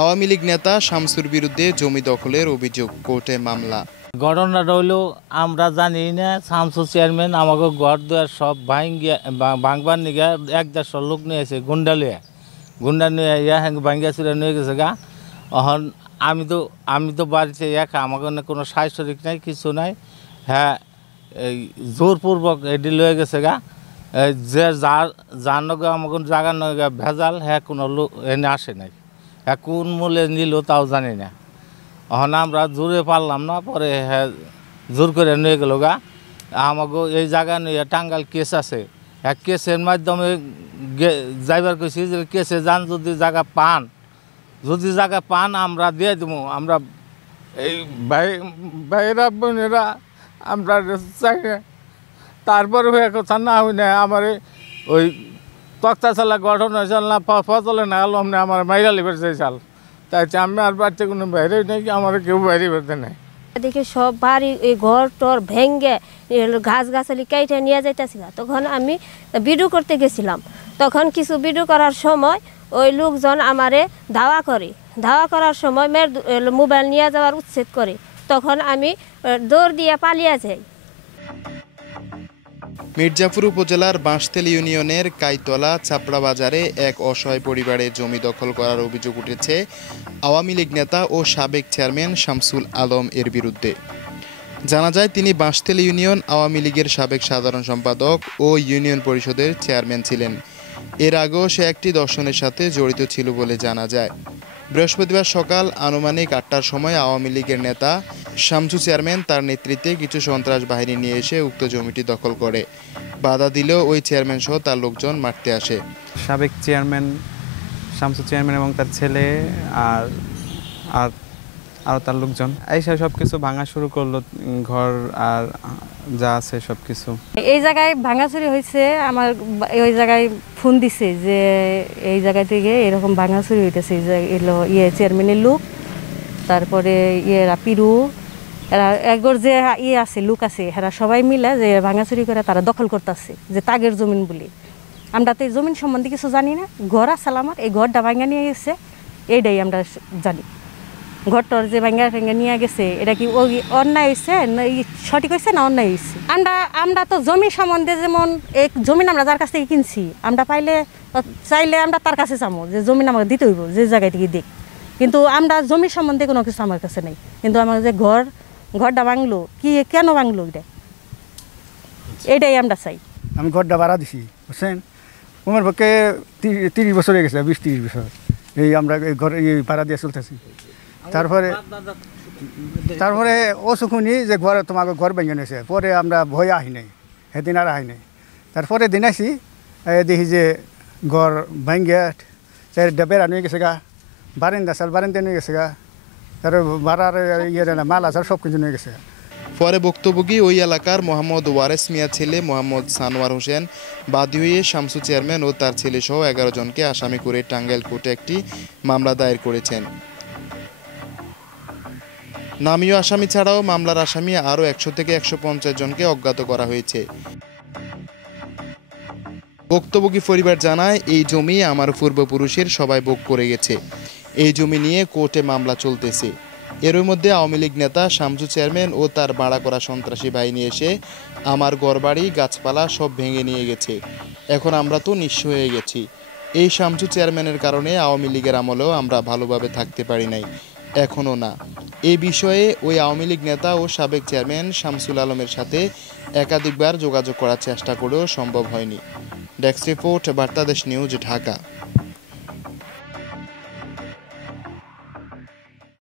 আওয়ামী লীগ নেতা শামসুর বিরুদ্ধে জমি দখলের অভিযোগ, কোর্টে মামলা। ঘটনাটা হইল আমরা জানি না, শামসু চেয়ারম্যান আমাকে ঘর দুয়ার সব ভাঙবার নিয়ে 1-1.5 লোক নিয়ে এসে গুন্ডা নিয়ে ভাঙ্গিয়া চুরা নিয়ে গেছে গা। এখন আমি তো বাড়িতে একা, আমাকে কোনো সাহসরিক নাই, কিছু নাই। হ্যাঁ, এই জোরপূর্বক এটি লয়ে গেছে গা। যে যার নগে আমাকে জায়গার নগে ভেজাল, হ্যাঁ কোনো লোক এনে আসে নাই। হ্যাঁ কোন মূল্যে নিল তাও জানি না। এখন আমরা জোরে পারলাম না, পরে হ্যাঁ জোর করে নিয়ে গেল গা। আমাকে এই জায়গা নিয়ে টাঙ্গাইল কেস আছে, এক কেসের মাধ্যমে যাইবার কইছি যে কেসে যান, যদি জায়গা পান আমরা দিয়ে দেবো। আমরা এই ভাইয়েরা বোনেরা আমরা চাই না। তারপরে কথা না হই না, আমার ওই তক্তা চালা গঠন হয়েছিল না, ফজলে না আলম না, আমার মাইরা লিবার চাইছাল। তাই আমি আর বাড়িতে কোনো বাইরে নেই, আমার কেউ বাইরে বেরোতে নেই। দেখি সব বাড়ি এই ঘর টর ভেঙ্গে গাছালি কেটে নিয়ে যাইতেছিল। তখন আমি ভিডিও করতে গেছিলাম। তখন কিছু ভিডিও করার সময় ওই লোকজন আমারে ধাওয়া করার সময় মোবাইল নিয়ে যাওয়ার উচ্ছেদ করে। তখন আমি দৌড় দিয়ে পালিয়ে যাই। মির্জাপুর উপজেলার বাঁশতেল ইউনিয়নের কাইতলা চাপড়া বাজারে এক অসহায় পরিবারের জমি দখল করার অভিযোগ উঠেছে আওয়ামী লীগ নেতা ও সাবেক চেয়ারম্যান শামসুল আলম এর বিরুদ্ধে। জানা যায় তিনি বাঁশতেল ইউনিয়ন আওয়ামী লীগের সাবেক সাধারণ সম্পাদক ও ইউনিয়ন পরিষদের চেয়ারম্যান ছিলেন। এর আগেও সে একটি দর্শনের সাথে জড়িত ছিল বলে জানা যায়। বৃহস্পতিবার সকাল আনুমানিক 8টার সময় আওয়ামী লীগের নেতা শামসু চেয়ারম্যান তার নেতৃত্বে কিছু সন্ত্রাস বাহিনী নিয়ে এসে উক্ত জমিটি দখল করে। বাধা দিলেও ওই চেয়ারম্যান সহ তার লোকজন মারতে আসে। সাবেক চেয়ারম্যান শামসু চেয়ারম্যান এবং তার ছেলে আর তার লোকজন এইসব সব কিছু ভাঙা শুরু করলো, ঘর আর যা আছে সব কিছু। এই জায়গায় ভাঙাচুরি হয়েছে। আমার ওই জায়গায় ফোন দিছে যে এই জায়গা থেকে এরকম ভাঙাচুরি হইতেছে। এলো চেয়ারম্যানের লোক, তারপরে পিরু, এরা একগর যে আছে লোক আছে, এরা সবাই মিলে যে ভাঙাচুরি করে তারা দখল করতেছে, যে তাগের জমিন বলি। আমরা তো এই জমিন সম্বন্ধে কিছু জানি না। ঘর আছে আমার, এই ঘরটা ভাঙা নিয়ে গেছে, এইটাই আমরা জানি। ঘরটার যে ভাঙ্গা নিয়ে গেছে, এটা কি ওই অন্যায় হয়েছে, সঠিক হয়েছে না অন্যায় হয়েছে? আমরা তো জমি সম্বন্ধে, যেমন এই জমিন আমরা যার কাছ থেকে কিনছি, আমরা চাইলে আমরা তার কাছে চামো যে জমিন আমাকে দিতে হইব, যে জায়গায় থেকে দিক। কিন্তু আমরা জমি সম্বন্ধে কোনো কিছু আমার কাছে নেই। কিন্তু আমার যে ঘরটা ভাঙলো, কেন ভাঙলো, এটাই আমরা চাই। আমি ঘরটা ভাড়া দিছি, বুঝছেন। আমার পক্ষে 30 বছর হয়ে গেছে, 20-30 বছর এই আমরা এই ঘর ভাড়া দিয়ে চলতেছি। তারপরে ও শুনি যে তোমাকে ঘর ভেঙে নিয়েছে। পরে আমরা ভয় আহি নাই, সেদিন আর আহি নাই। তারপরে দিন আসি, দেখি যে ঘর ভেঙে বেড়া নিয়ে গেছে গা, বারিন্দা নিয়ে গেছে গা, তারপরে ভাড়ার মাল আচার সব কিছু নিয়ে গেছে। পরে ভুক্তভোগী ওই এলাকার মোহাম্মদ ওয়ারেস মিয়ার ছেলে মোহাম্মদ সানোয়ার হোসেন বাদী হয়ে শামসু চেয়ারম্যান ও তার ছেলে সহ 11 জনকে আসামি করে টাঙ্গাইল কোর্টে একটি মামলা দায়ের করেছেন। নামীয় আসামি ছাড়াও মামলার আসামি আরও 100 থেকে 150 জনকে অজ্ঞাত করা হয়েছে। ভুক্তভোগী পরিবার জানায়, এই জমি আমার পূর্বপুরুষের সবাই ভোগ করে গেছে। এই জমি নিয়ে কোর্টে মামলা চলতেছে। এর মধ্যে আওয়ামী লীগ নেতা শামসু চেয়ারম্যান ও তার ভাড়া করা সন্ত্রাসী বাহিনী এসে আমার ঘরবাড়ি গাছপালা সব ভেঙে নিয়ে গেছে। এখন আমরা তো নিঃস্ব হয়ে গেছি। এই শামসু চেয়ারম্যানের কারণে আওয়ামী লীগের আমলেও আমরা ভালোভাবে থাকতে পারি নাই, এখনও না। এই বিষয়ে ওই আওয়ামী লীগ নেতা ও সাবেক চেয়ারম্যান শামসুল আলমের সাথে একাধিকবার যোগাযোগ করার চেষ্টা করেও সম্ভব হয়নি। Desk report, Bartadesh news, Dhaka.